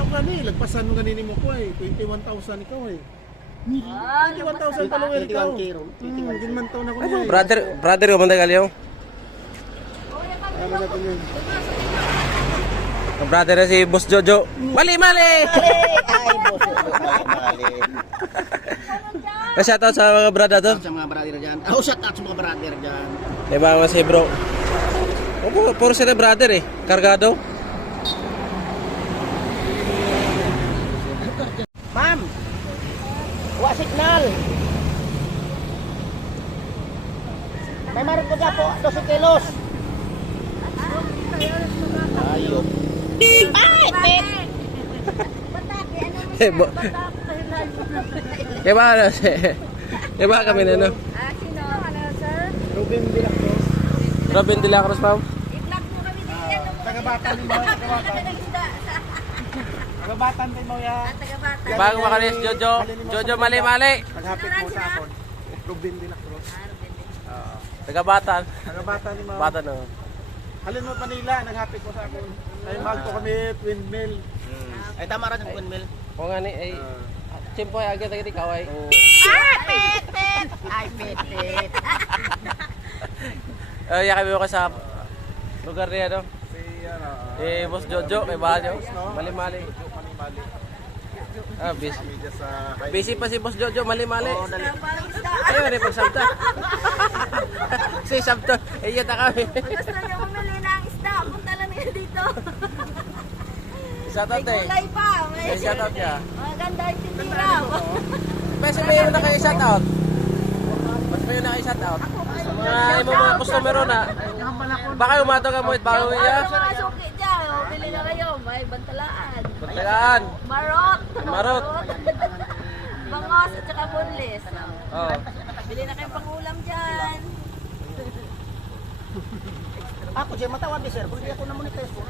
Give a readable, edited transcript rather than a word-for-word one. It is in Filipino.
tao gani, lagpasan mo ganini mo ko eh. 21,000 ikaw eh. 21,000 talong ikaw. 21 ginman taon ako niya. Brother ko man tayo. Ano na to yun? Ang brother na si Boss Jojo. Mali! Ay, boss. Mali. Shoutout sa mga brother to. Sa mga brother dyan. Oh, shout out sa mga brother dyan. Diba mga si bro? Puro sila brother eh. Kargado. Ma'am! Wa signal! May marot ko dyan po, 12 kilos. Ayok. Ay! Tek! Diba kami na no? Sino? Ano, sir? Ruben de la Cruz. Robin de la Cruz, ma'am. I-vlog mo kami din. Tagabatan din mo, tagabatan. Tagabatan din mo ya. Taga-bata. Bago makalis, Jojo. Jojo, mali. Naghapit mo sa akon. Ruben de la Cruz. Tagabatan. Tagabatan ni mo. Bata no. Halin mo Manila, naghapit mo sa akon. Ay magto kami twin mill. Ay, tama rin yung windmill. Kung nga ni, ay, simpo ay agad agad ikaw ay. Ay, pitit! Ay, pitit! Yakin mo ka sa lugar niya, no? Si ano, Boss Jojo, kay Bajo. Mali. Mali. Busy. Media sa Busy pa si Boss Jojo, mali. Ayun. Ayun, pag-sabta. Si sabta, iyata kami. Gusto niyo bumili ng isda. Punta lang niyo dito. Shoutout May eh. kulay pa. May Shoutout niya. maganda yung tindiraw. Pwede sabihin mo na kayo shoutout. Mas pa yun na kayo shoutout. Mga customer na. Baka umato ka mo at bago niya. Ano mga suki dyan? O, bili na kayo. May bantalaan. Bantalaan. Marot. Bangos at saka boneless. Oh. Bili na kayong pangulam dyan. Ako siya matawag, sir. Kung hindi ako na-monetize ko.